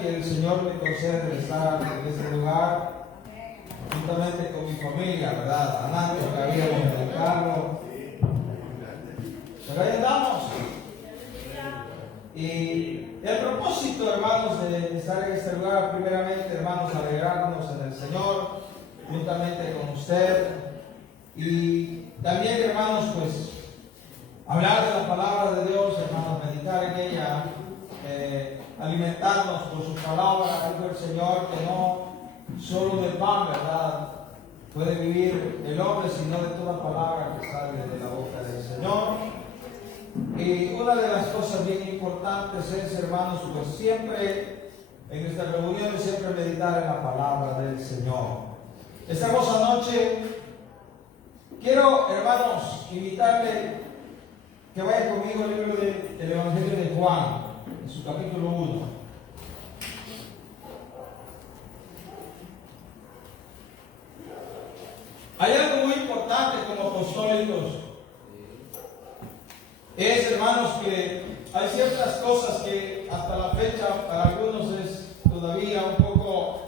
Que el Señor me concede estar en este lugar juntamente con mi familia, ¿verdad? Antes cabíamos en el carro, pero ahí andamos. Y el propósito, hermanos, de estar en este lugar, primeramente, hermanos, alegrarnos en el Señor, juntamente con usted. Y también, hermanos, pues, hablar de la palabra de Dios, hermanos, meditar en ella, alimentarnos por su palabra. Dijo el Señor que no solo del pan, ¿verdad?, puede vivir el hombre, sino de toda palabra que sale de la boca del Señor. Y una de las cosas bien importantes es, hermanos, pues siempre en nuestras reuniones, siempre meditar en la palabra del Señor. Esta hermosa noche quiero, hermanos, invitarle que vaya conmigo al libro del Evangelio de Juan, en su capítulo 1. Hay algo muy importante como apostólicos. Es, hermanos, que hay ciertas cosas que hasta la fecha para algunos es todavía un poco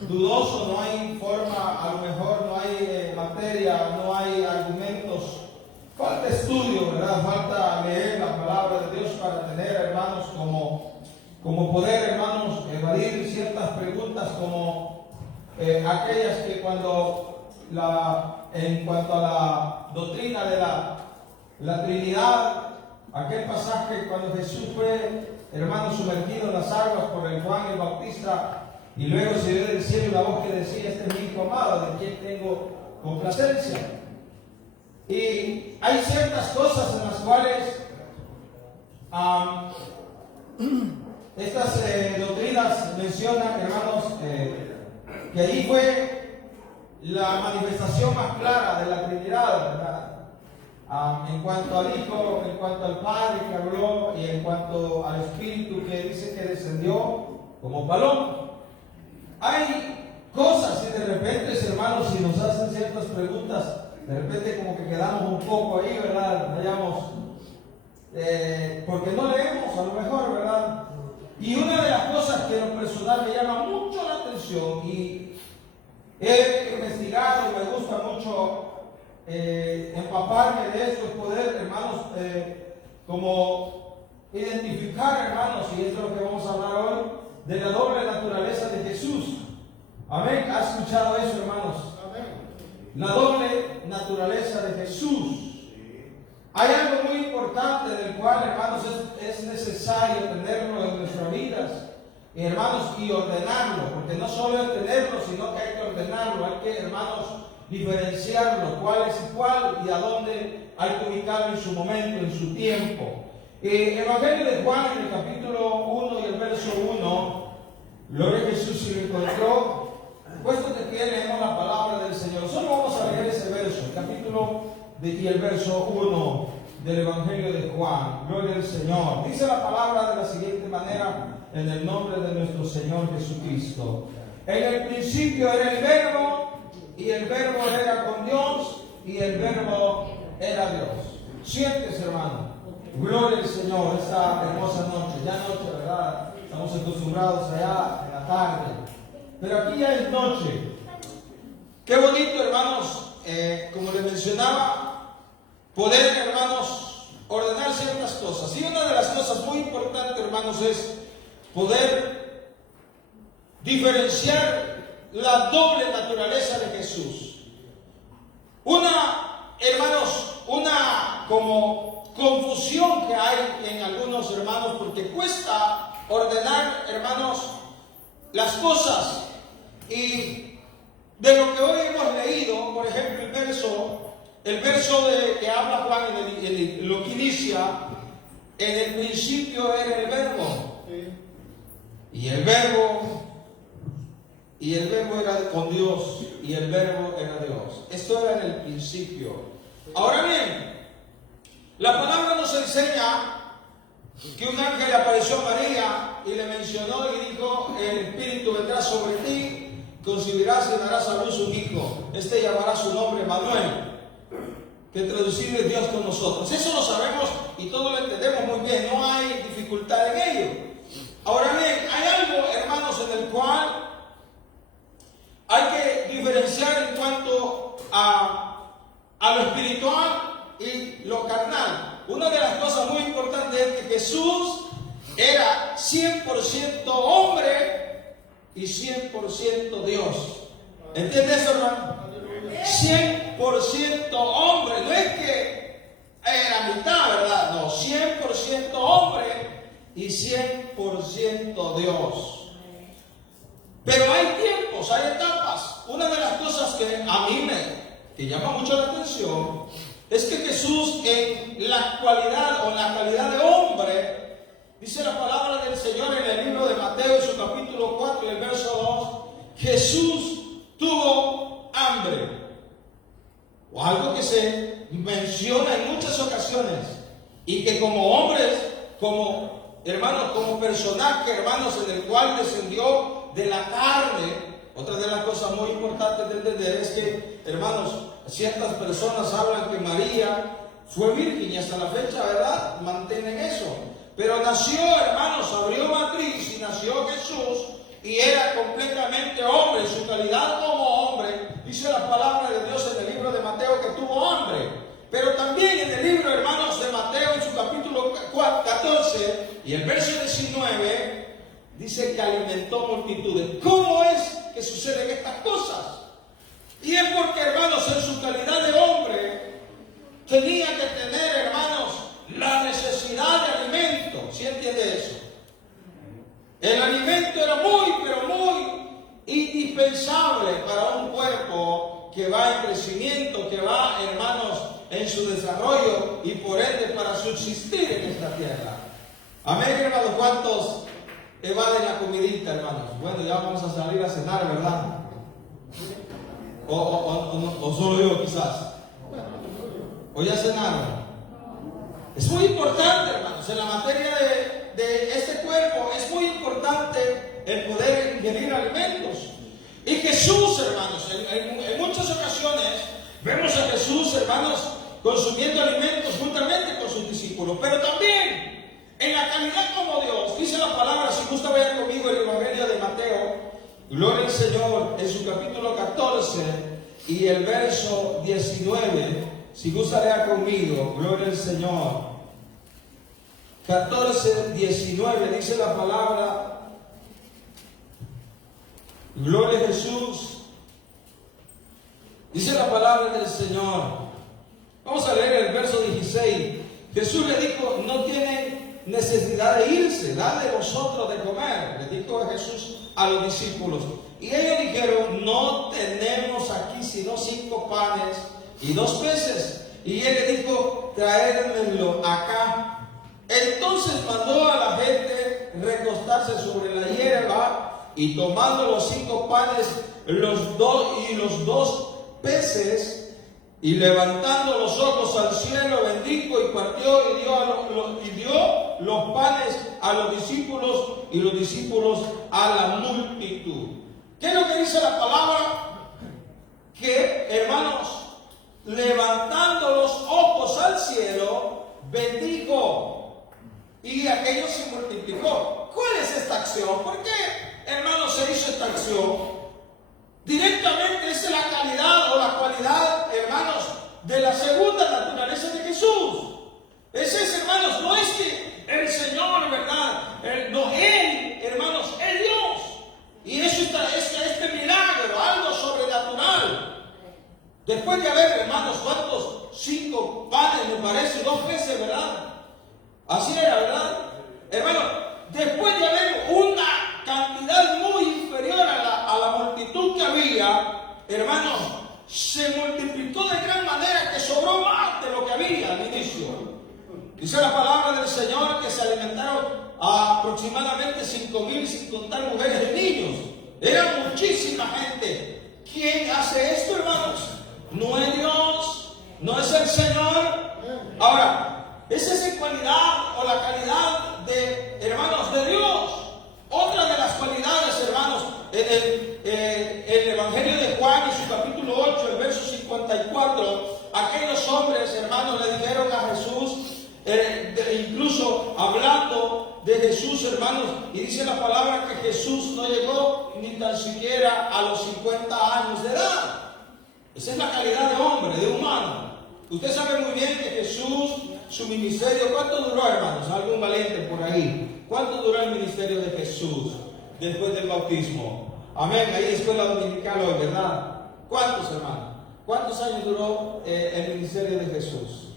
dudoso, no hay forma, a lo mejor no hay materia, no hay argumentos. Falta estudio, ¿verdad? Falta leer la palabra de Dios para tener, hermanos, como poder, hermanos, evadir ciertas preguntas como aquellas que en cuanto a la doctrina de la Trinidad, aquel pasaje cuando Jesús fue, hermanos, sumergido en las aguas por el Juan el Bautista, y luego se dio del cielo la voz que decía: este es mi hijo amado, de quien tengo complacencia. Y hay ciertas cosas en las cuales estas doctrinas mencionan, hermanos, que ahí fue la manifestación más clara de la Trinidad, ¿verdad? En cuanto al Hijo, en cuanto al Padre que habló, y en cuanto al Espíritu que dice que descendió como paloma. Hay cosas que de repente, hermanos, si nos hacen ciertas preguntas, de repente como que quedamos un poco ahí, ¿verdad? Vayamos, porque no leemos a lo mejor, ¿verdad? Y una de las cosas que en lo personal me llama mucho la atención, y he investigado y me gusta mucho empaparme de esto, es poder, hermanos, como identificar, hermanos, y esto es lo que vamos a hablar hoy, de la doble naturaleza de Jesús. Amén. ¿Has escuchado eso, hermanos? La doble naturaleza de Jesús. Hay algo muy importante del cual, hermanos, es necesario tenerlo en nuestras vidas, hermanos, y ordenarlo, porque no solo es tenerlo, sino que hay que ordenarlo, hay que, hermanos, diferenciarlo, cuál es cuál y a dónde hay que ubicarlo en su momento, en su tiempo. Evangelio de Juan, en el capítulo 1 y el verso 1, gloria a Jesús, si lo encontró. Puesto que aquí leemos la palabra del Señor, solo vamos a leer ese verso, el capítulo y el verso 1 del Evangelio de Juan. Gloria al Señor. Dice la palabra de la siguiente manera, en el nombre de nuestro Señor Jesucristo. En el principio era el Verbo, y el Verbo era con Dios, y el Verbo era Dios. Siéntese, hermano. Gloria al Señor, esta hermosa noche. Ya noche, ¿verdad? Estamos acostumbrados allá en la tarde, pero aquí ya es noche. Qué bonito, hermanos, como les mencionaba, poder, hermanos, ordenar ciertas cosas. Y una de las cosas muy importantes, hermanos, es poder diferenciar la doble naturaleza de Jesús. Hermanos, una como confusión que hay en algunos hermanos, porque cuesta ordenar, hermanos, las cosas. Y de lo que hoy hemos leído, por ejemplo, el verso de que habla Juan en lo que inicia: en el principio era el Verbo, y el Verbo era con Dios, y el Verbo era Dios. Esto era en el principio. Ahora bien, la palabra nos enseña que un ángel apareció a María y le mencionó y dijo: el Espíritu vendrá sobre ti, concebirás y darás a luz un hijo. Este llamará su nombre Manuel, que traducido es Dios con nosotros. Eso lo sabemos y todos lo entendemos muy bien, no hay dificultad en ello. Ahora bien, hay 100% hombre y 100% Dios. ¿Entiendes eso, hermano? 100% hombre. No es que la mitad, ¿verdad? No, 100% hombre y 100% Dios. Pero hay tiempos, hay etapas. Una de las cosas que a mí me llama mucho la atención es que Jesús, en la cualidad o en la calidad de hombre, dice la palabra del Señor en el libro de Mateo, en su capítulo 4, el verso 2, Jesús tuvo hambre. O algo que se menciona en muchas ocasiones. Y que como hombres, como hermanos, como personaje, hermanos, en el cual descendió de la carne. Otra de las cosas muy importantes de entender es que, hermanos, ciertas personas hablan que María fue virgen y hasta la fecha, ¿verdad?, mantienen eso. Pero nació, hermanos, abrió matriz y nació Jesús y era completamente hombre. En su calidad como hombre, dice la palabra de Dios en el libro de Mateo que tuvo hambre. Pero también en el libro, hermanos, de Mateo, en su capítulo 14 y el verso 19, dice que alimentó multitudes. ¿Cómo es que suceden estas cosas? Y es porque, hermanos, en su calidad de hombre tenía que tener, hermanos, la necesidad de alimento. ¿Sí entiende eso? El alimento era muy, pero muy indispensable para un cuerpo que va en crecimiento, que va, hermanos, en su desarrollo y por ende para subsistir en esta tierra. Amén, hermanos. ¿Cuántos evaden la comidita, hermanos? Bueno, ya vamos a salir a cenar, ¿verdad? O solo yo, quizás. ¿O ya cenaron? Es muy importante, hermanos, en la materia de este cuerpo, es muy importante el poder ingerir alimentos. Y Jesús, hermanos, en muchas ocasiones vemos a Jesús, hermanos, consumiendo alimentos juntamente con sus discípulos, pero también en la calidad como Dios. Dice la palabra, si gusta vaya conmigo el Evangelio de Mateo, gloria al Señor, en su capítulo 14 y el verso 19. Si gusta lea conmigo, gloria al Señor. 14, 19, dice la palabra, gloria a Jesús. Dice la palabra del Señor. Vamos a leer el verso 16. Jesús le dijo, no tienen necesidad de irse, dadle vosotros de comer. Le dijo Jesús a los discípulos. Y ellos dijeron, no tenemos aquí sino 5 panes y 2 peces. Y él le dijo, traédmelo acá. Entonces mandó a la gente recostarse sobre la hierba y tomando los 5 panes los 2 peces y levantando los ojos al cielo bendijo y partió y dio los panes a los discípulos y los discípulos a la multitud. ¿Qué es lo que dice la palabra? Que, hermanos, levantando los ojos al cielo bendijo y aquello se multiplicó. ¿Cuál es esta acción? ¿Por qué, hermanos, se hizo esta acción? Directamente es la calidad o la cualidad, hermanos, de la segunda naturaleza de Jesús. Ese es, hermanos, no es que el Señor, ¿verdad? No, Él, hermanos, es Dios. Y eso es este milagro, algo sobrenatural. Después de haber, hermanos, ¿cuántos? 5 panes, me parece, 2 peces, ¿verdad? Así era, ¿verdad? Hermano, después de haber una cantidad muy inferior a la multitud que había, hermanos, se multiplicó de gran manera que sobró más de lo que había al inicio. Dice la palabra del Señor que se alimentaron a aproximadamente 5,000 sin contar mujeres y niños. Era muchísima gente. ¿Quién hace esto, hermanos? No es Dios, no es el Señor. Ahora, esa es la cualidad o la calidad de, hermanos, de Dios. Otra de las cualidades, hermanos, en el Evangelio de Juan, en su capítulo 8, el verso 54, aquellos hombres, hermanos, le dijeron a Jesús, incluso hablando de Jesús, hermanos, y dice la palabra que Jesús no llegó ni tan siquiera a los 50 años de edad. Esa es la calidad de hombre, de humano. Usted sabe muy bien que Jesús, su ministerio, ¿cuánto duró, hermanos? Algún valiente por ahí. ¿Cuánto duró el ministerio de Jesús después del bautismo? Amén, ahí escuela dominical hoy, ¿verdad? ¿Cuántos, hermanos? ¿Cuántos años duró el ministerio de Jesús?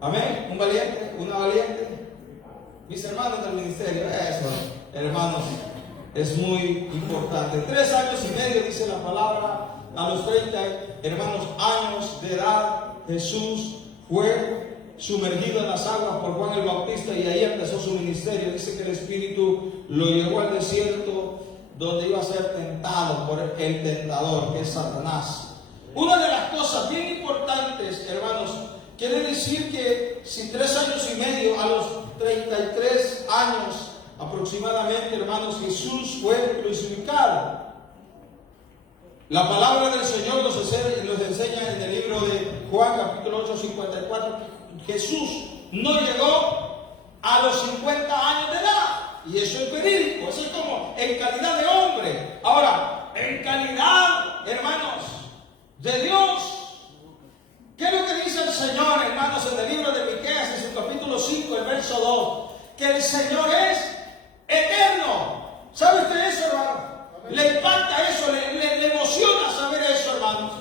Amén, un valiente, una valiente. Mis hermanos del ministerio, eso, hermanos, es muy importante. 3 años y medio, dice la palabra, a los 30, hermanos, años de edad, Jesús fue sumergido en las aguas por Juan el Bautista y ahí empezó su ministerio. Dice que el Espíritu lo llevó al desierto donde iba a ser tentado por el tentador, que es Satanás. Una de las cosas bien importantes, hermanos, quiere decir que si 3 años y medio, a los 33 años aproximadamente, hermanos, Jesús fue crucificado. La palabra del Señor nos enseña en el libro de Juan, capítulo 8, 54, que Jesús no llegó a los 50 años de edad. Y eso es verídico, eso es como en calidad de hombre. Ahora, en calidad, hermanos, de Dios, ¿qué es lo que dice el Señor, hermanos, en el libro de Miqueas, en su capítulo 5, el verso 2? Que el Señor es eterno. ¿Sabe usted eso, hermano? Le impacta eso, le emociona saber eso, hermanos.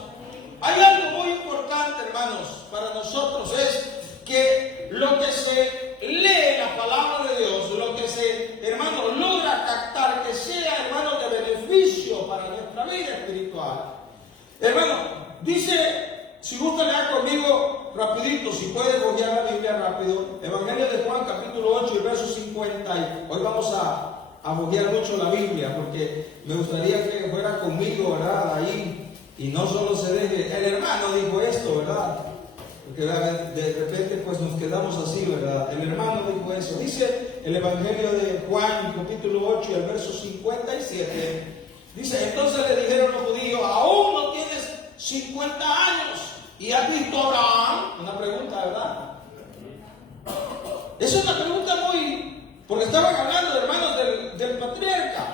Hay algo muy importante, hermanos, para nosotros, es que lo que se lee la palabra de Dios, lo que se, hermano, logra captar, que sea, hermano, de beneficio para nuestra vida espiritual. Hermano, dice, si gusta leer conmigo rapidito, si puede voltear la Biblia rápido, Evangelio de Juan, capítulo 8 y verso 50. Hoy vamos a bojear mucho la Biblia, porque me gustaría que fuera conmigo, ¿verdad? Ahí, y no solo se deje, el hermano dijo esto, ¿verdad? Porque de repente pues nos quedamos así, ¿verdad? El hermano dijo eso. Dice el Evangelio de Juan, capítulo 8 y el verso 57. Dice, entonces le dijeron los judíos, aún no tienes 50 años y has visto a Abraham. Una pregunta, ¿verdad? Es una pregunta porque estaban hablando, hermanos, del patriarca.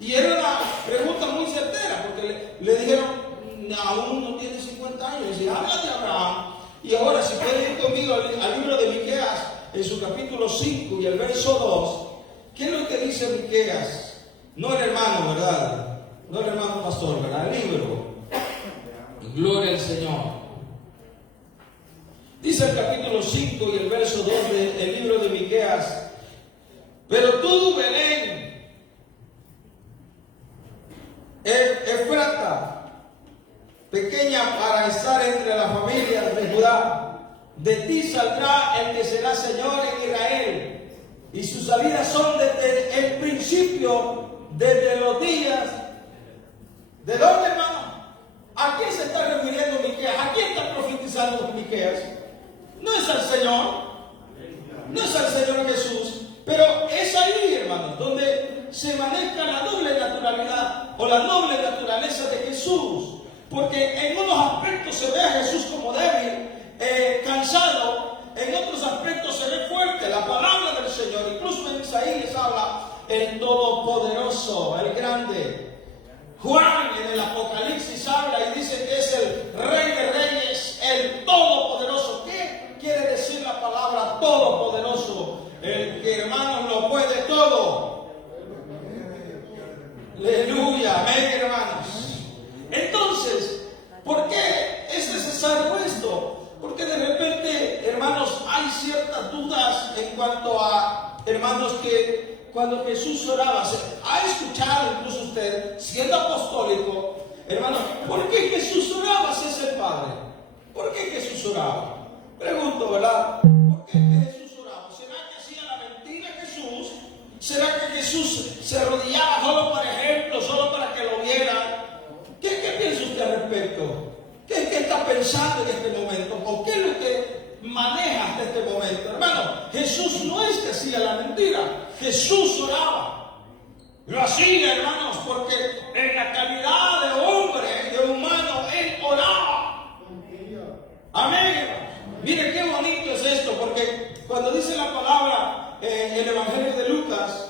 Y era una pregunta muy certera, porque le dijeron, aún no tiene 50 años. Y habla de Abraham. Y ahora, si pueden ir conmigo al libro de Miqueas, en su capítulo 5 y el verso 2, ¿qué es lo que dice Miqueas? No el hermano, ¿verdad? No el hermano pastor, ¿verdad? El libro. Gloria al Señor. Dice el capítulo 5 y el verso 2 del libro de Miqueas: pero tú, Belén, Efrata, pequeña para estar entre las familias de Judá, de ti saldrá el que será Señor en Israel, y sus salidas son desde el principio, desde los días. ¿De dónde, hermano? ¿A quién se está refiriendo Miqueas? ¿A quién está profetizando Miqueas? No es al Señor, no es al Señor Jesús, pero es ahí, hermanos, donde se maneja la doble naturalidad o la noble naturaleza de Jesús. Porque en unos aspectos se ve a Jesús como débil, cansado, en otros aspectos se ve fuerte. La palabra del Señor, incluso en Isaías habla el Todopoderoso, el Grande. Juan en el Apocalipsis habla y dice que es el Rey de Reyes, el Todopoderoso. ¿Qué quiere decir la palabra Todopoderoso? El que, hermanos, lo puede todo. Aleluya, amén, hermanos. Entonces, ¿por qué es necesario esto? Porque de repente, hermanos, hay ciertas dudas en cuanto a, hermanos, que cuando Jesús oraba, ha escuchado incluso usted, siendo apostólico, hermano, ¿por qué Jesús oraba si es el Padre? ¿Por qué Jesús oraba? Pregunto, ¿verdad? ¿Por qué Jesús oraba? ¿Será que hacía la mentira Jesús? ¿Será que Jesús se arrodillaba solo para ejemplo, solo para que lo vieran? ¿Qué piensa usted al respecto? ¿Qué está pensando en este momento? ¿O qué es lo que maneja hasta este momento? Hermano, Jesús no es que hacía la mentira, Jesús oraba. Lo hacía, hermanos, porque en la calidad de hombre, de humano, Él oraba. Amén, hermanos. Mire qué bonito es esto, porque cuando dice la palabra en el Evangelio de Lucas,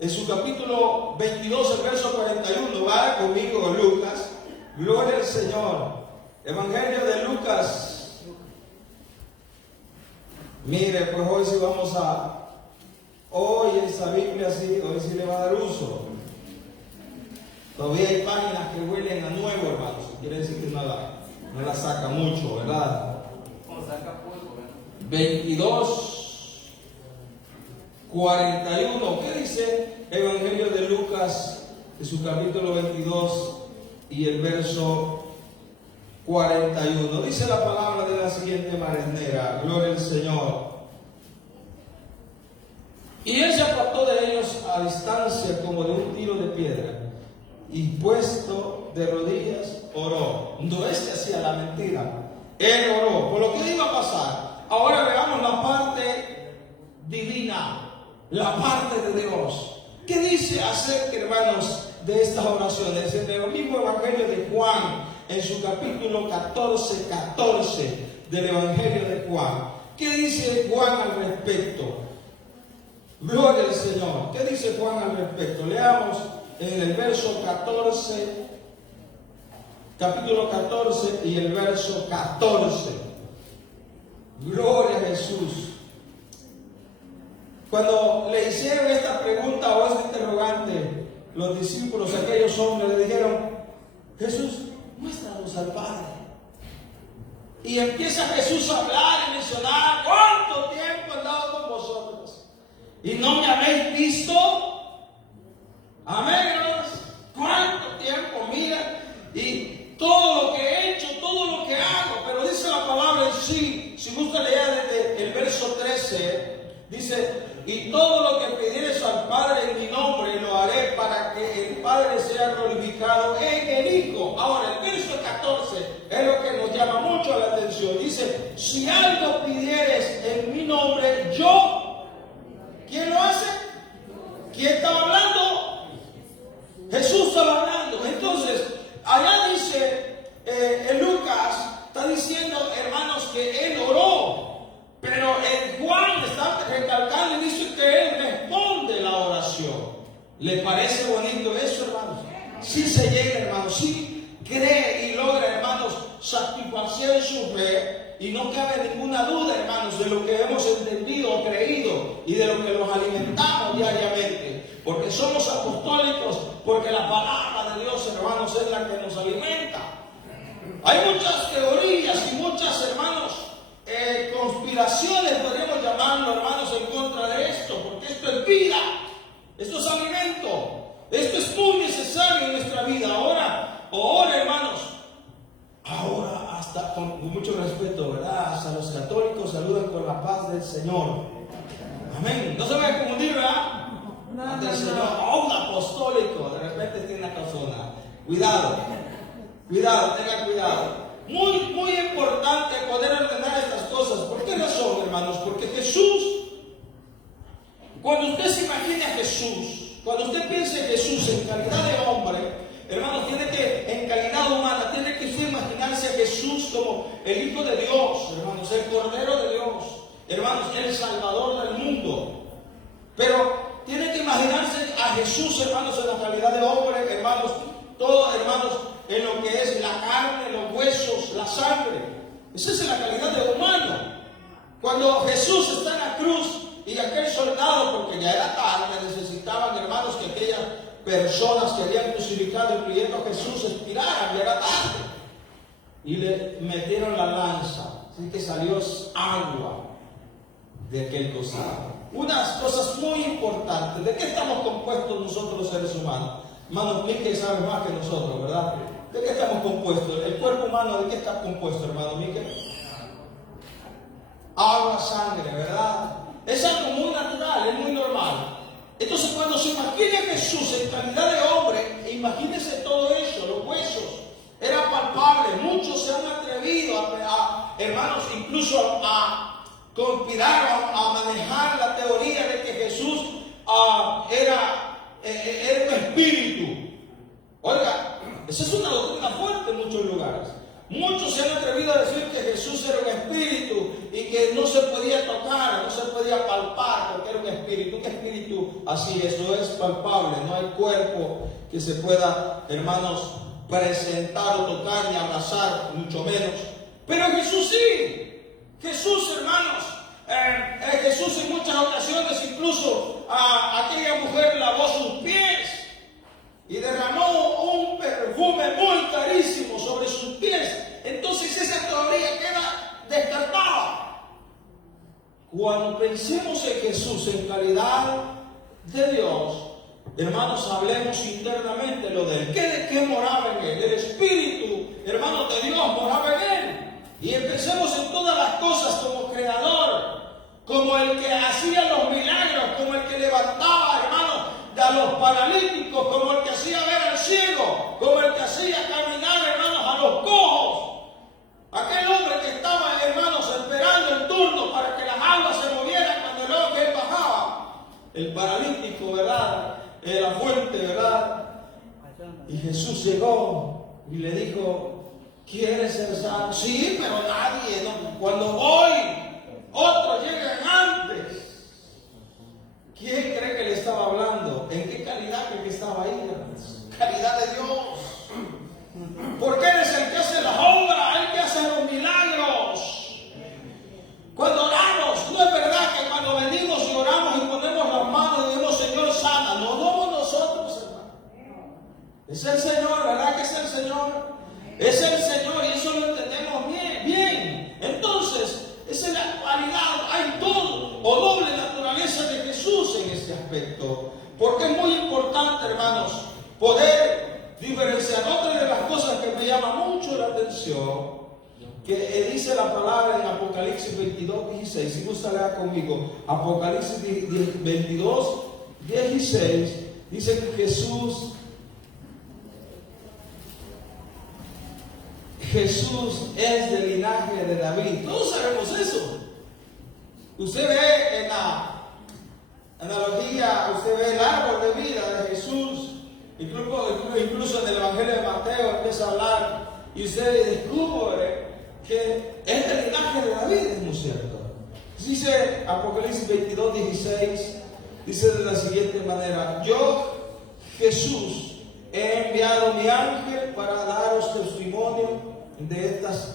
en su capítulo 22, el verso 41, va conmigo Lucas, gloria al Señor. Evangelio de Lucas. Mire, pues hoy sí vamos Hoy esa Biblia sí, hoy sí le va a dar uso. Todavía hay páginas que huelen a nuevo, hermanos. Quiere decir que no la saca mucho, ¿verdad? O saca fuego, ¿verdad? 22, 41. ¿Qué dice Evangelio de Lucas, de su capítulo 22 y el verso 41? Dice la palabra de la siguiente manera: gloria al Señor. Y él se apartó de ellos a distancia como de un tiro de piedra, y puesto de rodillas oró. No es que hacía la mentira, él oró por lo que iba a pasar. Ahora veamos la parte divina, la parte de Dios. ¿Qué dice acerca, hermanos, de estas oraciones? En el mismo Evangelio de Juan, en su capítulo 14 del Evangelio de Juan, ¿qué dice Juan al respecto? Gloria al Señor. ¿Qué dice Juan al respecto? Leamos en el verso 14, capítulo 14 y el verso 14. Gloria a Jesús. Cuando le hicieron esta pregunta o este interrogante, los discípulos, aquellos hombres, le dijeron: Jesús, muéstranos al Padre. Y empieza Jesús a hablar y mencionar: ¿cuánto tiempo he andado con vosotros y no me habéis visto? Amén, hermanos. ¿Cuánto tiempo? Mira, y todo lo que he hecho, todo lo que hago. Pero dice la palabra en sí, si gusta leer desde el verso 13, dice: y todo lo que pidieres al Padre en mi nombre lo haré, para que el Padre sea glorificado en el Hijo. Ahora, el verso 14 es lo que nos llama mucho la atención. Dice: si algo pidieres en mi nombre, yo. ¿Quién lo hace? ¿Quién estaba hablando? Jesús estaba hablando. Entonces, allá dice, en Lucas, está diciendo, hermanos, que él oró. Pero en Juan está recalcando y dice que él responde la oración. ¿Le parece bonito eso, hermanos? Si se llega, hermanos, si cree y logra, hermanos, satisfacer su fe. Y no cabe ninguna duda, hermanos, de lo que hemos entendido o creído y de lo que nos alimentamos diariamente. Porque somos apostólicos, porque la palabra de Dios, hermanos, es la que nos alimenta. Hay muchas teorías y muchas, hermanos, conspiraciones, podríamos llamarlo, hermanos, en contra de esto. Porque esto es vida, esto es alimento, esto es muy necesario en nuestra vida. Ahora, hermanos, ahora, hasta con mucho respeto, ¿verdad? Hasta los católicos saludan con la paz del Señor. Amén. No se vaya a confundir, ¿verdad? Del Señor. Un apostólico, de repente tiene una persona. Cuidado, tenga cuidado. Muy importante poder ordenar estas cosas. ¿Por qué razón, hermanos? Porque Jesús, cuando usted se imagine a Jesús, cuando usted piense en Jesús en calidad de hombre, hermanos, tiene que, en calidad humana, tiene que usted imaginarse a Jesús como el Hijo de Dios, hermanos, el Cordero de Dios, hermanos, el Salvador del mundo. Pero tiene que imaginarse a Jesús, hermanos, en la calidad de hombre, hermanos, todo, hermanos, en lo que es la carne, los huesos, la sangre. Esa es la calidad de humano. Cuando Jesús está en la cruz y aquel soldado, porque ya era tarde, necesitaban, hermanos, que aquellas personas que habían crucificado, incluyendo a Jesús, expiraran, ya era tarde. Y le metieron la lanza, así que salió agua de aquel costado. Unas cosas muy importantes. ¿De qué estamos compuestos nosotros los seres humanos? Hermano Mique sabe más que nosotros, ¿verdad? ¿De qué estamos compuestos? ¿El cuerpo humano de qué está compuesto, hermano Mique? Agua, sangre, ¿verdad? Es algo muy natural, es muy normal. Entonces, cuando se imagina a Jesús en calidad de hombre, imagínense todo eso, los huesos, era palpable. Muchos se han atrevido hermanos, incluso a conspirar, a manejar la teoría de que Jesús era un espíritu. Oiga, esa es una doctrina fuerte en muchos lugares. Muchos se han atrevido a decir que Jesús era un espíritu y que no se podía tocar, no se podía palpar porque era un espíritu. Un espíritu así, eso es palpable, no hay cuerpo que se pueda, hermanos, presentar o tocar ni abrazar, mucho menos. Pero Jesús sí, Jesús, hermanos, Jesús en muchas ocasiones incluso aquella mujer lavó sus pies y derramó un perfume muy carísimo sobre sus pies. Entonces esa teoría queda descartada. Cuando pensemos en Jesús en calidad de Dios, hermanos, hablemos internamente lo de Él. ¿De qué moraba en Él? El Espíritu, hermanos, de Dios moraba en Él. Y empecemos en todas las cosas como creador, como el que hacía los milagros, como el que levantaba, hermanos, a los paralíticos, como el que hacía ver al ciego, como el que hacía caminar, hermanos, a los cojos. Aquel hombre que estaba, hermanos, esperando el turno para que las aguas se movieran cuando luego que él bajaba. El paralítico, ¿verdad? La fuente, ¿verdad? Y Jesús llegó y le dijo: ¿quieres ser sano? Sí, pero nadie, ¿no? Cuando voy, otros llegan antes. ¿Quién cree que le estaba hablando? ¿En qué calidad cree que estaba ahí, hermanos? Calidad de Dios. Porque Él es el que hace las obras, el que hace los milagros. Cuando oramos, no es verdad que cuando venimos y oramos y ponemos las manos y decimos: Señor, sana. No somos nosotros, hermano. Es el Señor, ¿verdad que es el Señor? Es el Señor, y eso lo entendemos bien. Entonces, esa es la cualidad, hay todo o doble naturaleza de Jesús en este aspecto. Porque es muy importante, hermanos, poder diferenciar. Otra de las cosas que me llama mucho la atención, que dice la palabra en Apocalipsis 22:16. Si gusta leer conmigo, Apocalipsis 22:16, dice que Jesús es del linaje de David. Todos sabemos eso. Usted ve en la analogía, usted ve el árbol de vida de Jesús. Incluso en el Evangelio de Mateo empieza a hablar y usted descubre que es del linaje de David, es muy cierto. Dice Apocalipsis 22:16, dice de la siguiente manera: yo, Jesús, he enviado mi ángel para daros testimonio de estas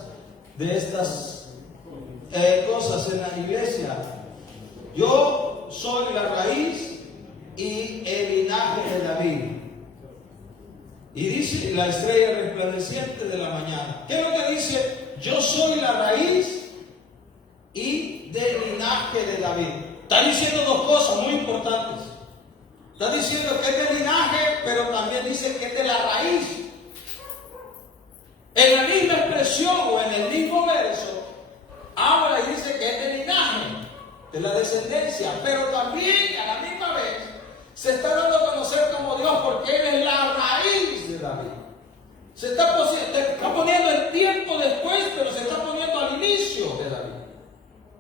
cosas en la iglesia. Yo soy la raíz y el linaje de David. Y dice la estrella resplandeciente de la mañana. ¿Qué es lo que dice? Yo soy la raíz y del linaje de David. Está diciendo dos cosas muy importantes. Está diciendo que es del linaje, pero también dice que es de la raíz. En la misma expresión o en el mismo verso, habla y dice que es del linaje, de la descendencia, pero también a la misma vez se está dando a conocer como Dios, porque Él es la raíz de David. Se está poniendo el tiempo después, pero se está poniendo al inicio de David.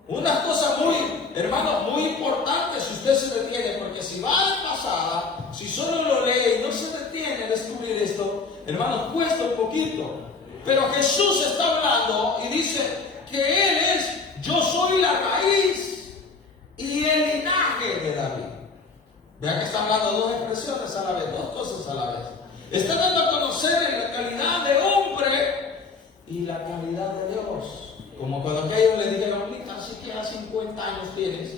Una cosa muy, hermano, muy importante si usted se detiene, porque si va a la pasada, si solo lo lee y no se detiene a descubrir esto, hermano, cuesta un poquito. Pero Jesús está hablando y dice que Él es: yo soy la raíz y el linaje de David. Vean que está hablando dos expresiones a la vez, dos cosas a la vez. Está dando a conocer la calidad de hombre y la calidad de Dios. Como cuando aquellos le dijeron: mira, así que a 50 años tienes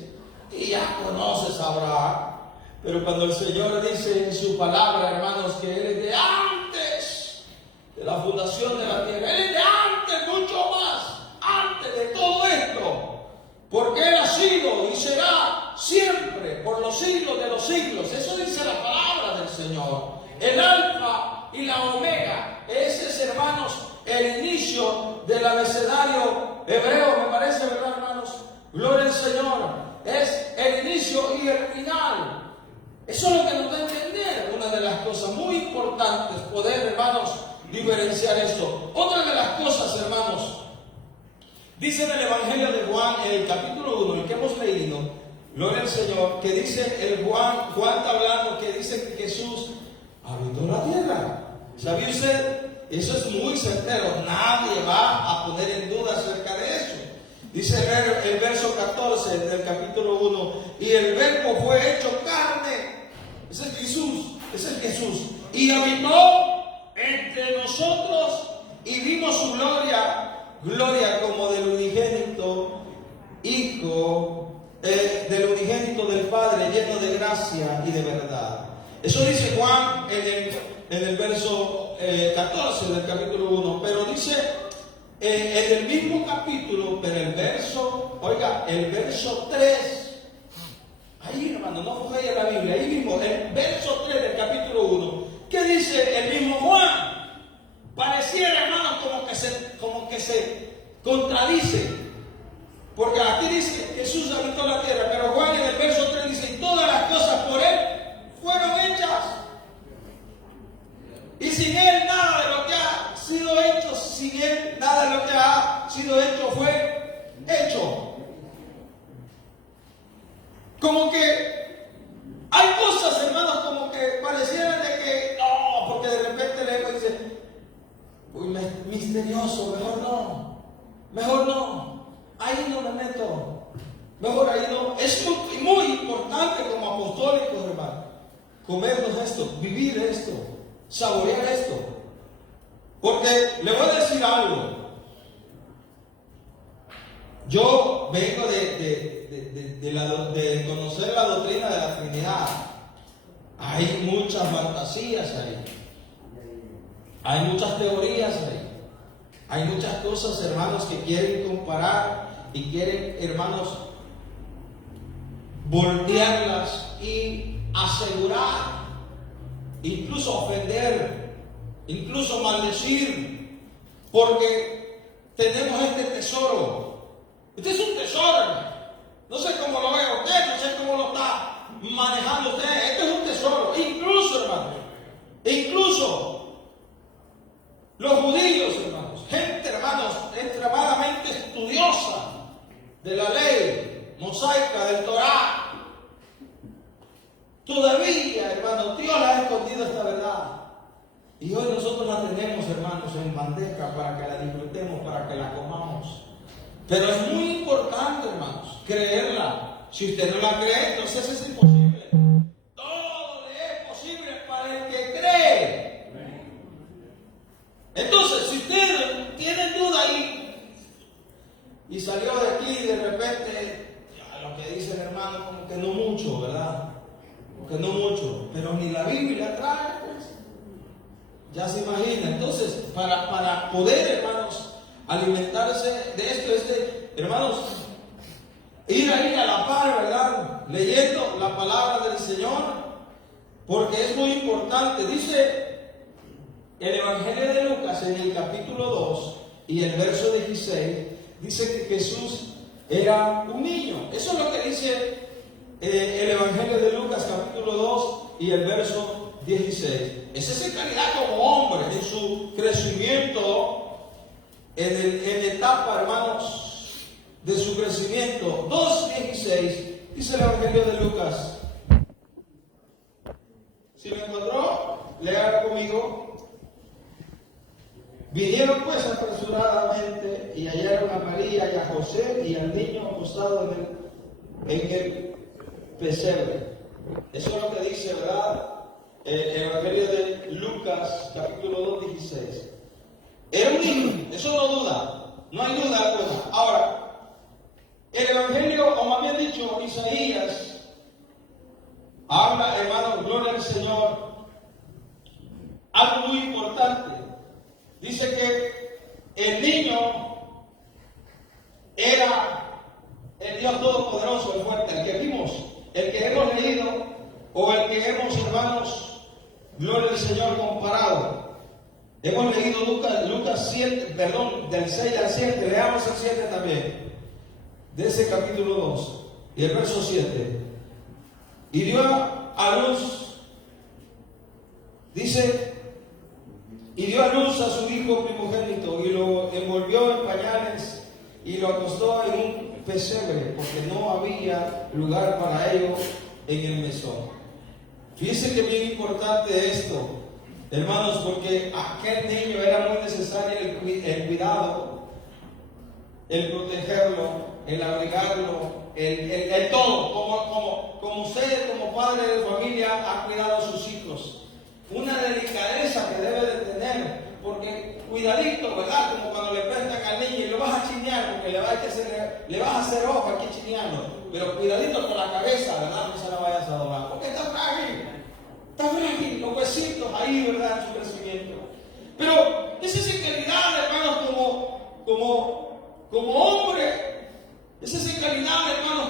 y ya conoces a Abraham. Pero cuando el Señor dice en su palabra, hermanos, que Él es de antes de la fundación de la tierra, Él es de antes, mucho más, antes de todo esto, porque Él ha sido y será siempre, por los siglos de los siglos. Eso dice la palabra del Señor. El alfa y la omega. Ese es, hermanos, el inicio del abecedario hebreo, me parece, ¿verdad, hermanos? Gloria al Señor. Es el inicio y el final. Eso es lo que nos da a entender. Una de las cosas muy importantes, poder, hermanos, diferenciar esto. Otra de las cosas, hermanos, dice en el Evangelio de Juan, en el capítulo 1, el que hemos leído, gloria al Señor, que dice el Juan está hablando, que dice que Jesús habitó la tierra. ¿Sabía usted? Eso es muy certero. Nadie va a poner en duda acerca de eso. Dice el verso 14 del capítulo 1: y el verbo fue hecho carne. Es el Jesús. Y habitó entre nosotros y vimos su gloria como del unigénito Hijo, del unigénito del Padre, lleno de gracia gracia y de verdad. Eso dice Juan en el verso 14 del capítulo 1, pero dice en el mismo capítulo, pero el verso 3, ahí hermano, no cogéis en la Biblia, ahí mismo, el verso 3 del capítulo 1, ¿qué dice el mismo Juan? Pareciera, hermano, como que se contradice, porque aquí dice Jesús habitó la tierra, pero Juan en el verso 3 dice, y todas las cosas por él fueron hechas, y sin él nada de lo que ha sido hecho, sin él nada de lo que ha sido hecho fue hecho. Como que hay cosas, hermanos, como que parecieran de que no, porque de repente leemos y dice, uy, misterioso, mejor no, ahí no me meto, mejor ahí no. Es muy importante como apostólicos, hermano, comernos esto, vivir esto, saborear esto, porque le voy a decir algo. Yo vengo de conocer la doctrina de la Trinidad. Hay muchas fantasías ahí, hay muchas teorías ahí, hay muchas cosas, hermanos, que quieren comparar y quieren, hermanos, voltearlas y asegurar, incluso ofender, incluso maldecir, porque tenemos este tesoro. Este es un tesoro, hermano. No sé cómo lo ve usted, no sé cómo lo está manejando usted. Este es un tesoro. Incluso, hermano, incluso los judíos, hermanos, gente, hermanos, extremadamente estudiosa de la ley mosaica, del Torá, todavía, hermano, Dios le ha escondido esta verdad. Y hoy nosotros la tenemos, hermanos, en bandeja para que la disfrutemos, para que la comamos. Pero es muy importante, hermanos, creerla. Si usted no la cree, entonces es imposible. Todo le es posible para el que cree. Entonces, si usted tiene duda ahí y salió de aquí y de repente, ya lo que dice el hermano, como que no mucho, ¿verdad? Como que no mucho, pero ni la Biblia trae, pues. Ya se imagina. Entonces, para poder, hermanos, alimentarse de esto, hermanos, ir ahí a la par, ¿verdad? Leyendo la palabra del Señor, porque es muy importante. Dice el Evangelio de Lucas en el capítulo 2 y el verso 16, dice que Jesús era un niño. Eso es lo que dice el Evangelio de Lucas capítulo 2 y el verso 16. Esa es en calidad como hombre, en su crecimiento, en etapa, hermanos, de su crecimiento. 2:16 dice el Evangelio de Lucas. Si lo encontró, lea conmigo. Vinieron pues apresuradamente y hallaron a María y a José y al niño acostado en el pesebre. Eso es lo que dice, ¿verdad? El Evangelio de Lucas, capítulo 2:16. Era un niño, eso no duda, no hay duda alguna. Ahora, el Evangelio, o más bien dicho, Isaías, habla, hermano, gloria al Señor, algo muy importante. Dice que el niño era el Dios Todopoderoso, el fuerte, el que vimos, el que hemos leído, o el que hemos, hermanos, gloria al Señor, comparado. Hemos leído Lucas 7, del 6 al 7, leamos el 7 también, de ese capítulo 2, y el verso 7. Y dio a luz, dice, y dio a luz a su hijo primogénito, y lo envolvió en pañales, y lo acostó en un pesebre, porque no había lugar para ello en el mesón. Fíjense que es bien importante esto, hermanos, porque aquel niño era muy necesario el cuidado, el protegerlo, el abrigarlo, el todo, como usted, como padre de familia, ha cuidado a sus hijos. Una delicadeza que debe de tener, porque cuidadito, ¿verdad? Como cuando le prestan al niño y lo vas a chinear, porque le vas a hacer ojo aquí chineando. pero cuidadito con la cabeza, ¿verdad? No se la vayas a doblar, porque está frágil, los huesitos ahí, ¿verdad? En su crecimiento. Pero esa es en calidad, hermanos, como hombre, esa es en calidad, hermanos,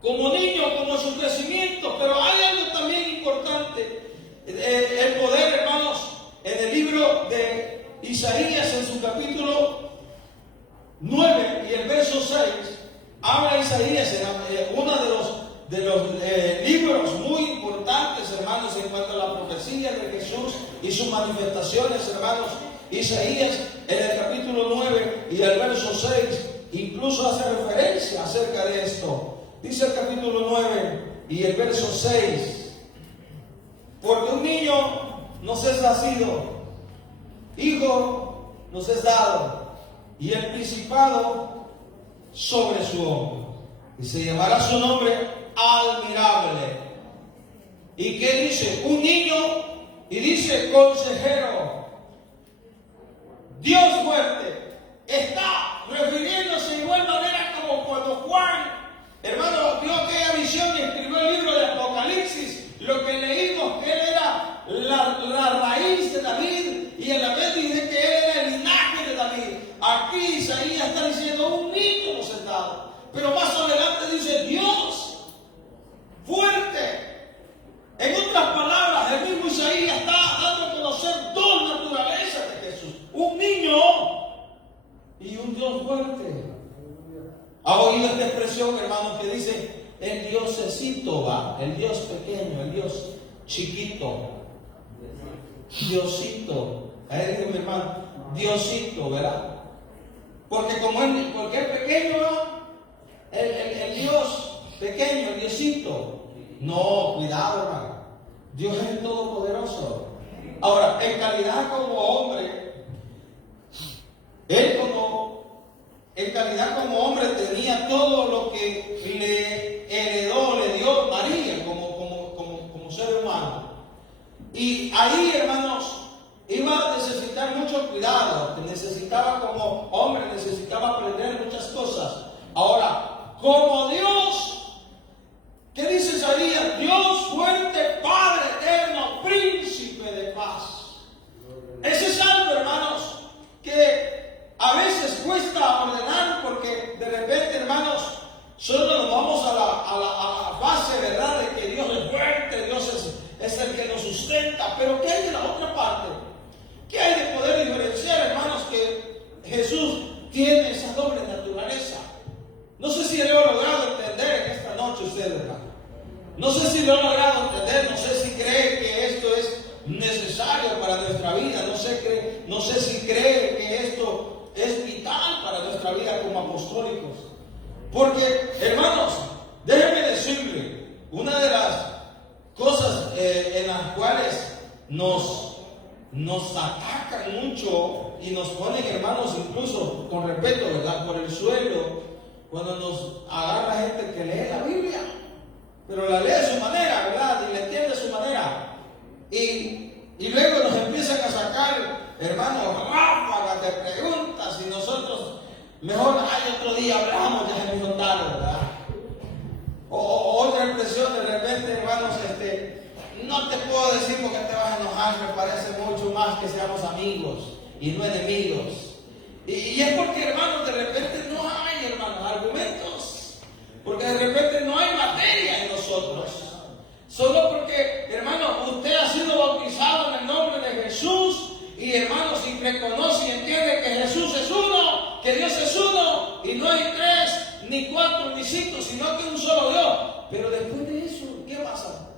como niño, como su crecimiento. Pero hay algo también importante, el poder, hermanos, en el libro de Isaías, en su capítulo 9 y el verso 6, habla Isaías en uno de los libros muy importantes, hermanos, en cuanto a la profecía de Jesús y sus manifestaciones, hermanos. Isaías en el capítulo 9 y el verso 6 incluso hace referencia acerca de esto. Dice el capítulo 9 y el verso 6: porque un niño nos es nacido, hijo nos es dado, y el principado sobre su hombro, y se llamará su nombre Admirable. ¿Y qué dice? Un niño, y dice consejero, Dios fuerte. Está refiriéndose de igual manera como cuando Juan, hermano, dio aquella visión y escribió el libro de Apocalipsis. Lo que leímos, que él era la raíz de David, y en la vez dice que él era el linaje de David. Aquí Isaías está diciendo un niño nos es dado, pero más adelante dice Dios fuerte. En otras palabras, el mismo Isaías está dando a conocer dos naturalezas de Jesús: un niño y un Dios fuerte. ¿Ha oído esta expresión, hermanos, que dice el diosecito, va? El Dios pequeño, el Dios chiquito, Diosito. Ahí dice mi hermano, Diosito, ¿verdad? Porque porque es pequeño, ¿no? El Dios pequeño, el Diosito. No, cuidado, hermano. Dios es el Todopoderoso. Ahora, en calidad como hombre, en calidad como hombre tenía todo lo que le heredó, le dio María como ser humano. Y ahí, hermanos, iba a necesitar mucho cuidado, que necesitaba como hombre, necesitaba aprender muchas cosas. Ahora, como Dios, ¿qué dice Isaías? Dios fuerte, Padre eterno, príncipe de paz. Ese es algo, hermanos, que a veces cuesta ordenar, porque de repente, hermanos, solo nos vamos a la base, ¿verdad?, de que Dios es fuerte, Dios es el que nos sustenta. Pero ¿qué hay de la otra parte? ¿Qué hay de poder diferenciar, hermanos, que Jesús tiene esa doble naturaleza? No sé si lo he logrado entender en esta noche usted, hermano. No sé si lo he logrado entender, no sé si cree que esto es necesario para nuestra vida, no sé si cree que esto es vital para nuestra vida como apostólicos. Porque, hermanos, déjenme decirle, una de las cosas en las cuales nos atacan mucho y nos ponen, hermanos, incluso con respeto, ¿verdad?, por el suelo, cuando nos agarra gente que lee la Biblia, pero la lee a su manera, ¿verdad?, y la entiende a su manera, y luego nos empiezan a sacar, hermanos, ráfagas de preguntas, y nosotros mejor otro día hablamos, ya es muy tarde, ¿verdad? O otra expresión de repente, hermanos, no te puedo decir porque te vas a enojar, me parece mucho más que seamos amigos y no enemigos. Y es porque, hermanos, de repente no hay, hermanos, argumentos, porque de repente no hay materia en nosotros. Solo porque, hermano, usted ha sido bautizado en el nombre de Jesús, y, hermanos, si reconoce y entiende que Jesús es uno, que Dios es uno, y no hay tres, ni cuatro, ni cinco, sino que un solo Dios. Pero después de eso, ¿qué pasa?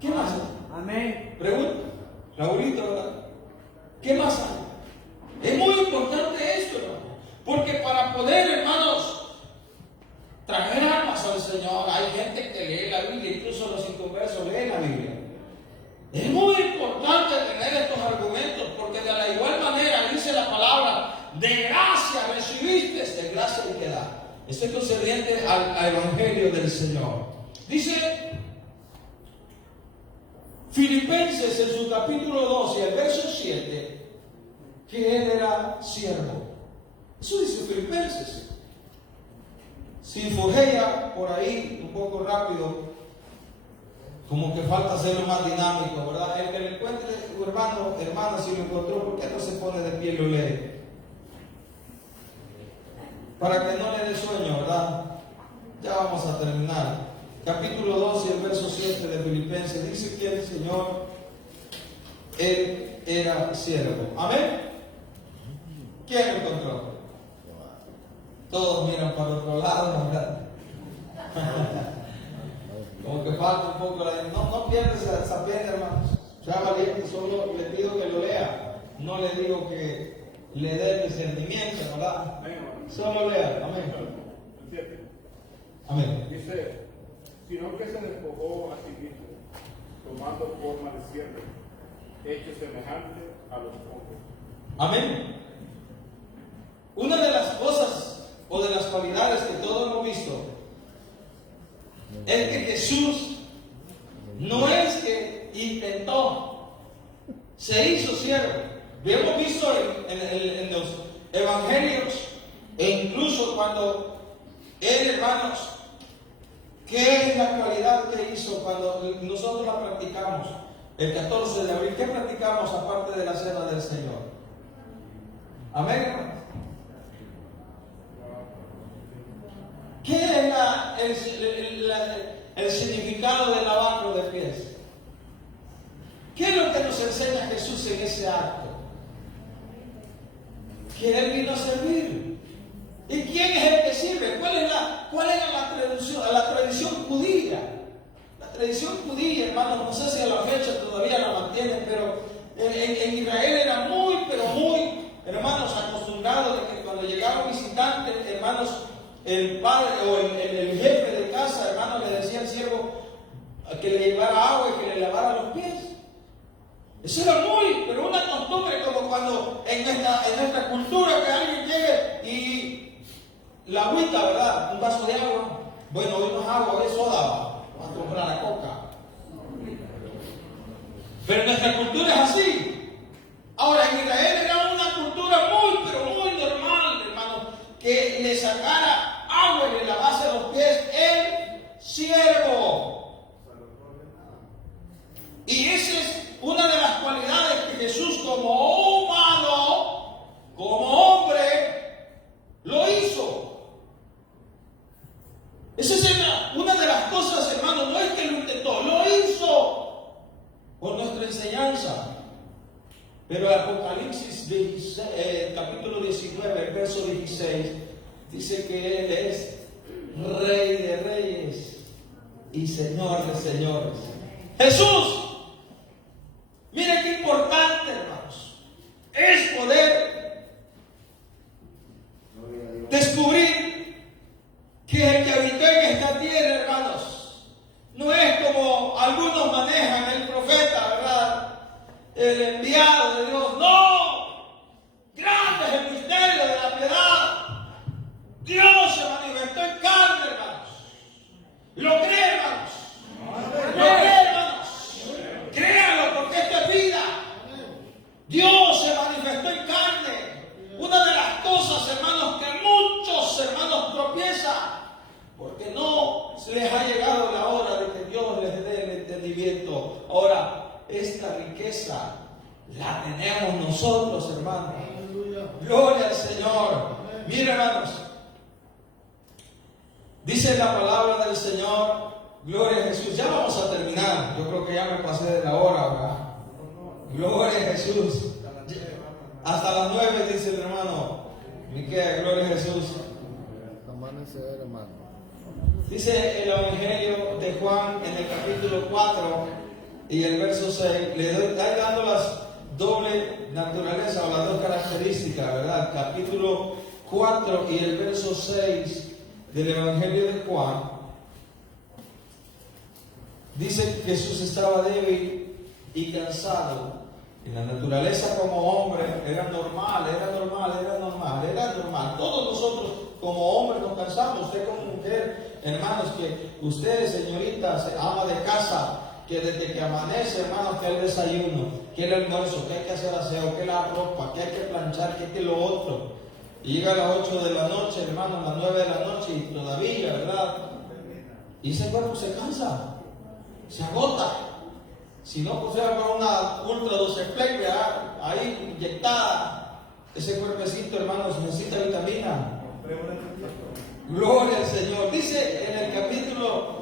¿Qué más hay? Amén. Pregunta, Raulito, ¿verdad? ¿Qué más hay? Es muy importante esto, hermano, porque para poder, hermanos, traer almas al Señor, hay gente que lee la Biblia, incluso los inconversos leen la Biblia. Es muy importante tener estos argumentos, porque de la igual manera dice la palabra: de gracia recibiste, de gracia te queda. Esto es concerniente al Evangelio del Señor. Dice Filipenses en su capítulo 12, el verso 7, que él era siervo. Eso dice Filipenses. Si forjea por ahí un poco rápido, como que falta hacerlo más dinámico, ¿verdad? El que le encuentre, hermano, hermana, si lo encontró, ¿por qué no se pone de pie y lo lee? Para que no le dé sueño, ¿verdad? Ya vamos a terminar. Capítulo 2 y el verso 7 de Filipenses dice que el Señor, Él era siervo. Amén. ¿Quién lo encontró? Todos miran para otro lado, ¿verdad? Como que falta un poco la... No pierdes esa pena, hermanos. Sea valiente, solo le pido que lo lea. No le digo que le dé discernimiento, ¿verdad? Solo lea. Amén. Amén. Dice, sino que se despojó a sí mismo, tomando forma de siervo, hecho semejante a los hombres. Amén. Una de las cosas o de las cualidades que todos hemos visto es que Jesús no es que intentó, se hizo siervo. Lo hemos visto en los evangelios e incluso cuando él, hermanos, ¿qué es la cualidad que hizo cuando nosotros la practicamos? El 14 de abril, ¿qué practicamos aparte de la cena del Señor? Amén, hermanos. ¿Qué es el significado del lavado de pies? ¿Qué es lo que nos enseña Jesús en ese acto? Que Él vino a servir. ¿Y quién es el que sirve? ¿Cuál era la tradición judía? La tradición judía, hermanos, no sé si a la fecha todavía la mantienen, pero en Israel era muy, hermanos, acostumbrado de que cuando llegaba un visitante, hermanos, el padre o el jefe de casa, hermano, le decía al siervo que le llevara agua y que le lavara los pies. Eso era pero una costumbre, como cuando en nuestra cultura que alguien llegue y la agüita, ¿verdad? Un vaso de agua. Bueno, hoy no es agua, hoy es soda. Vamos a comprar la coca. Pero nuestra cultura es así. Ahora, en Israel era una cultura muy normal, hermano, que le sacara agua y le lavase los pies el siervo. Y esa es una de las cualidades que Jesús, como humano, como hombre, lo hizo. Esa es una de las cosas, hermano, no es que lo intentó, lo hizo por nuestra enseñanza. Pero el Apocalipsis 16, capítulo 19, verso 16, dice que Él es Rey de Reyes y Señor de Señores. Jesús. Mire qué importante, hermanos, es poder descubrir que el que habitó en esta tierra, hermanos, no es como algunos manejan el profeta, ¿verdad? El enviado de Dios. No, grande es el misterio de la piedad. Dios se manifestó en carne, hermanos. ¿Lo cree, hermanos? ¿Lo cree, hermanos? Créanlo, porque esto es vida. Dios se manifestó en carne. Una de las cosas, hermanos, que muchos hermanos tropiezan, porque no se les ha llegado la hora de que Dios les dé el entendimiento. Ahora, esta riqueza la tenemos nosotros, hermanos. Gloria al Señor. Miren, hermanos, dice la palabra del Señor. Gloria a Jesús. Ya vamos a terminar. Yo creo que ya me pasé de la hora, ¿verdad? Gloria a Jesús. Hasta las 9 dice el hermano Miquel. Gloria a Jesús. Dice el Evangelio de Juan en el capítulo 4 y el verso 6. Le doy dando las doble naturaleza o las dos características, ¿verdad? Capítulo 4 y el verso 6 del Evangelio de Juan. Dice que Jesús estaba débil y cansado. En la naturaleza como hombre era normal. Todos nosotros como hombres nos cansamos. Usted como mujer, hermanos, que usted, señorita, ama de casa, que desde que amanece, hermanos, que el desayuno, que el almuerzo, que hay que hacer aseo, que la ropa, que hay que planchar, que lo otro. Y llega a las 8 de la noche, hermano, a las 9 de la noche y todavía, ¿verdad? Y ese cuerpo se cansa, se agota. Si no pusiera para una ultra doseplec, ahí inyectada, ese cuerpecito, hermanos, necesita vitamina. Gloria al Señor. Dice en el capítulo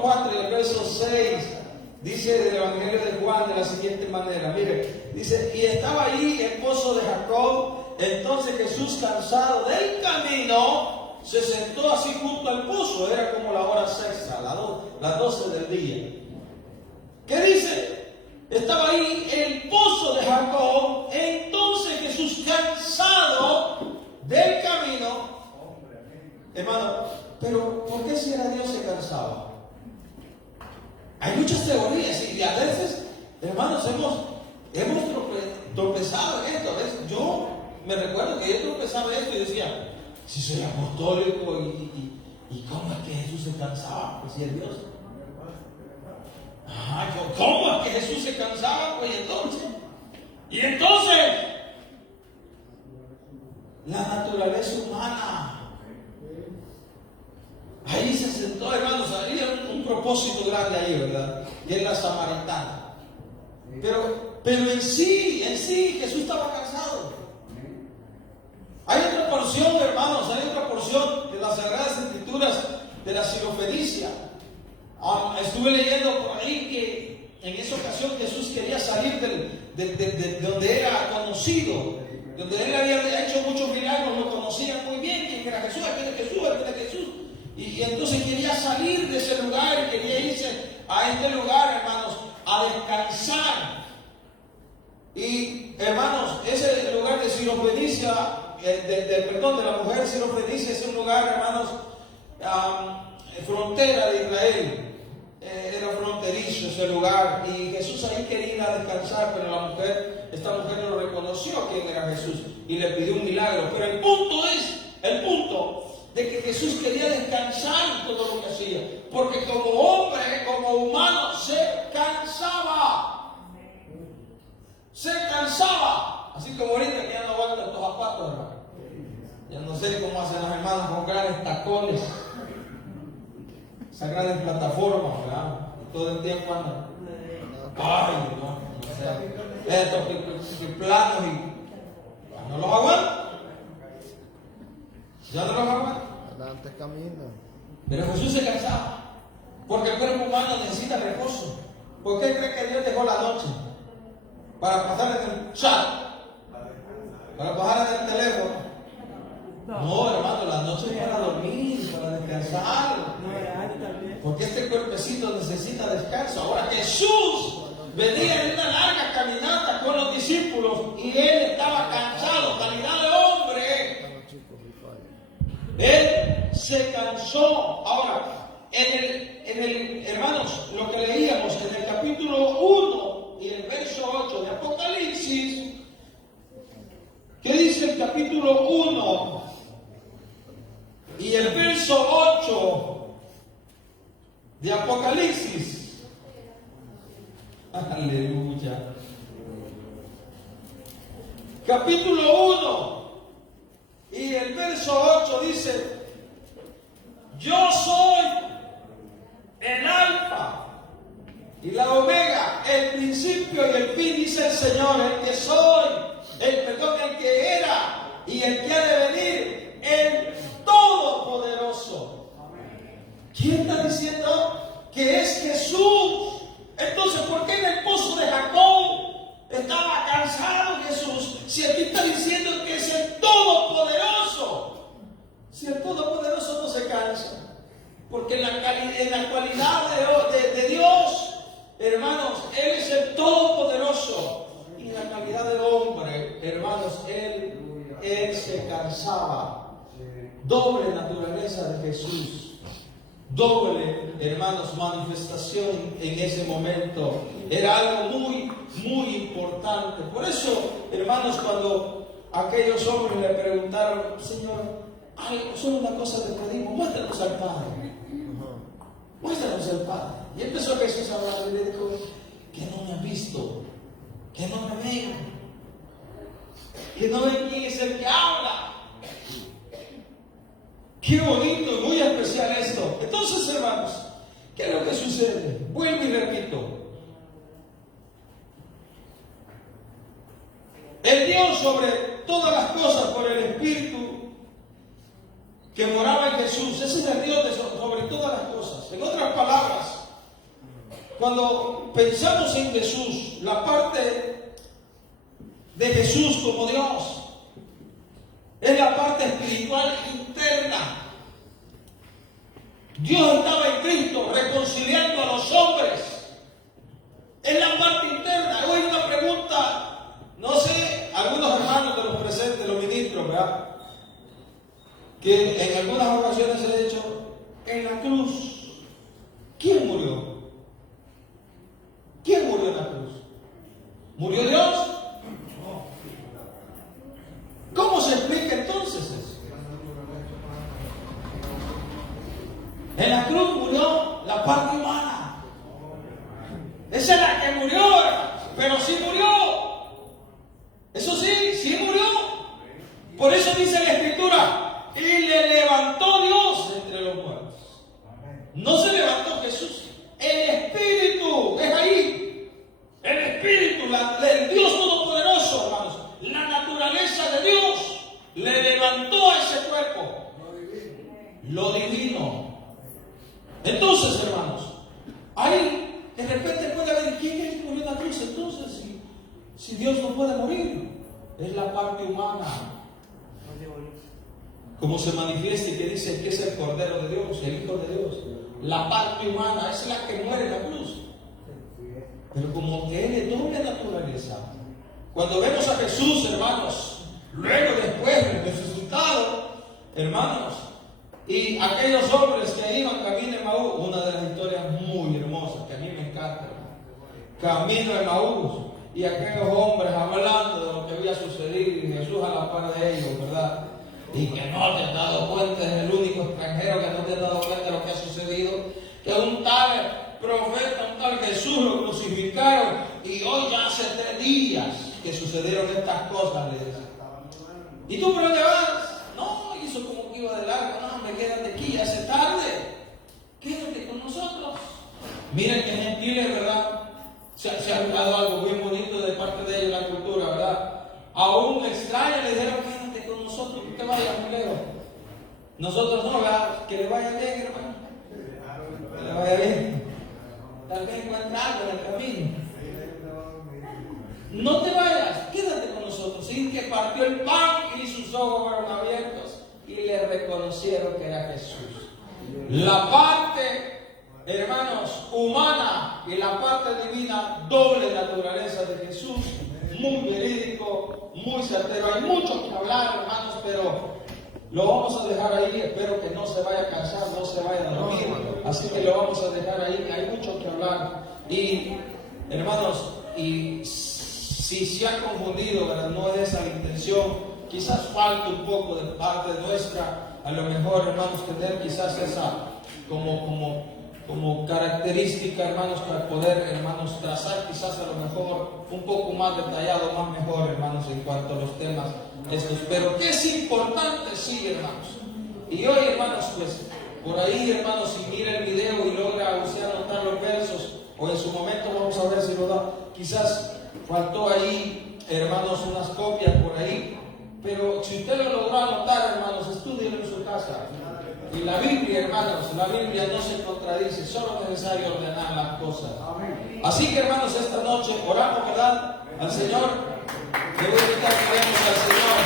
4, el verso 6, dice del Evangelio de Juan de la siguiente manera. Mire, dice, y estaba ahí el pozo de Jacob. Entonces Jesús, cansado del camino, se sentó así junto al pozo. Era como la hora sexta, las 12 del día. ¿Qué dice? Estaba ahí el pozo de Jacob. Entonces Jesús, cansado del camino. Hermano, pero ¿por qué si era Dios se cansaba? Hay muchas teorías y a veces, hermanos, hemos tropezado en esto. A veces yo me recuerdo que yo tropezaba en esto y decía, si soy apostólico y ¿cómo es que Jesús se cansaba? Pues si es Dios. ¿Cómo es que Jesús se cansaba? Pues entonces la naturaleza humana. Ahí se sentó, hermanos, había un propósito grande ahí, ¿verdad? Y es la samaritana. Pero en sí, Jesús estaba cansado. Hay otra porción, hermanos, hay otra porción de las Sagradas Escrituras de la Sirofenicia. Estuve leyendo por ahí que en esa ocasión Jesús quería salir de donde era conocido, donde él había hecho muchos milagros, lo conocían muy bien, quién era Jesús, quién era Jesús, quién era Jesús. Y entonces quería salir de ese lugar y quería irse a este lugar, hermanos, a descansar. Y hermanos, ese lugar de Sirofenicia, de la mujer Sirofenicia, es un lugar, hermanos, frontera de Israel. Era fronterizo ese lugar y Jesús ahí quería ir a descansar, pero esta mujer no reconoció quién era Jesús y le pidió un milagro. Pero el punto de que Jesús quería descansar en todo lo que hacía, porque como hombre, como humano, se cansaba. Así como ahorita que ya no aguanta estos zapatos, hermano. Ya no sé cómo hacen las hermanas con grandes tacones, esas grandes plataformas, ¿verdad? Todo el tiempo andan. Ay, no sé. Estos planos y no los aguantan. Ya no los aguantan. Adelante camina. Pero Jesús se cansaba, porque el cuerpo humano necesita reposo. ¿Por qué cree que Dios dejó la noche? Para pasar en el chat, para pasar en el teléfono. No, hermano, la noche es para dormir, para descansar. Porque este cuerpecito necesita descanso. Ahora Jesús venía en una larga caminata con los discípulos y él estaba cansado, calidad de hombre. Él se cansó. Ahora, hermanos, lo que leíamos en el capítulo 1 y el verso 8 de Apocalipsis, ¿qué dice el capítulo 1 y el verso 8 de Apocalipsis? Aleluya. Capítulo 1 y el verso 8 dice: yo soy el alfa y la omega, el principio y el fin, dice el Señor, el que soy, el que era y el que ha de venir, el Todopoderoso. ¿Quién está diciendo? Que es Jesús. Entonces, ¿por qué en el pozo de Jacob estaba cansado Jesús? Si aquí está diciendo que es el Todopoderoso. Si el Todopoderoso no se cansa. Porque en la cualidad de Dios, hermanos, Él es el Todopoderoso. Y en la calidad del hombre, hermanos, Él se cansaba. Doble naturaleza de Jesús. Doble, hermanos, manifestación en ese momento. Era algo muy, muy importante. Por eso, hermanos, cuando aquellos hombres le preguntaron: Señor, solo una cosa te pedimos, muéstranos al Padre. Muéstranos al Padre. Y empezó Jesús a hablar y le dijo: que no me han visto, que no me ven. que no ven quién es el que habla. Qué bonito y muy especial esto. Entonces, hermanos, ¿qué es lo que sucede? Vuelvo y repito. El Dios sobre todas las cosas por el Espíritu que moraba en Jesús. Ese es el Dios sobre todas las cosas. En otras palabras, cuando pensamos en Jesús, la parte de Jesús como Dios es la parte espiritual interna. Dios estaba en Cristo reconciliando a los hombres. Es la parte interna. Hoy una pregunta, no sé, algunos hermanos de los presentes, los ministros, ¿verdad? Que en algunas ocasiones he dicho, en la cruz, ¿quién murió? ¿Quién murió en la cruz? ¿Murió Dios? No. ¿Cómo se explica entonces eso? En la cruz murió la parte humana. Esa es la que murió, pero sí murió. Eso sí, sí murió. Por eso dice la Escritura, y le levantó Dios entre los muertos. No se levantó Jesús. El Espíritu es ahí. El Espíritu, el Dios Todopoderoso, hermanos. La naturaleza de Dios le levantó a ese cuerpo. Lo divino. Entonces, hermanos, ahí de repente puede haber quién es que murió en la cruz. Entonces, si Dios no puede morir, es la parte humana. Como se manifiesta y que dice que es el Cordero de Dios, el Hijo de Dios. La parte humana es la que muere en la cruz. Pero como tiene doble naturaleza, cuando vemos a Jesús, hermanos, luego después resucitado, hermanos, y aquellos hombres que iban camino a Emaús, una de las historias muy hermosas que a mí me encanta, camino a Emaús, y aquellos hombres hablando de lo que había sucedido y Jesús a la par de ellos, ¿verdad? Y que no te has dado cuenta, es el único extranjero que no te has dado cuenta de lo que ha sucedido, que un tal profeta, un tal Jesús lo crucificaron y hoy ya hace 3 días que sucedieron estas cosas, le dicen. ¿Y tú por dónde vas? No, hizo como que iba de largo. No, me quédate aquí, ya hace tarde. Quédate con nosotros. Miren que gentiles, ¿verdad? Se ha jugado algo muy bonito de parte de ellos, la cultura, ¿verdad? A un extraño le dijeron, quédate con nosotros, que te vayas muy lejos. Nosotros no, ¿verdad? Que le vaya bien, hermano. Que le vaya bien. Tal vez encuentre algo en el camino. No te vayas, quédate con nosotros. Sin que partió el pan y sus ojos fueron abiertos y le reconocieron que era Jesús. La parte, hermanos, humana y la parte divina, doble naturaleza de Jesús, muy verídico, muy certero. Hay mucho que hablar, hermanos, pero lo vamos a dejar ahí. Espero que no se vaya a cansar, no se vaya a dormir. Así que lo vamos a dejar ahí. Hay mucho que hablar. Y, hermanos, y si se ha confundido, ¿verdad? No es esa la intención. Quizás falte un poco de parte nuestra. A lo mejor, hermanos, tener quizás esa como característica, hermanos, para poder, hermanos, trazar quizás a lo mejor un poco más detallado, más mejor, hermanos, en cuanto a los temas estos. Pero que es importante, sí, hermanos. Y hoy, hermanos, pues, por ahí, hermanos, si mira el video y logra usted anotar los versos, o en su momento vamos a ver si lo da, quizás faltó ahí, hermanos, unas copias por ahí. Pero si usted lo logró anotar, hermanos, estúdielo en su casa. Y la Biblia, hermanos, la Biblia no se contradice, solo es necesario ordenar las cosas. Así que, hermanos, esta noche oramos, ¿verdad? Al Señor. Le voy a invitar que oremos al Señor.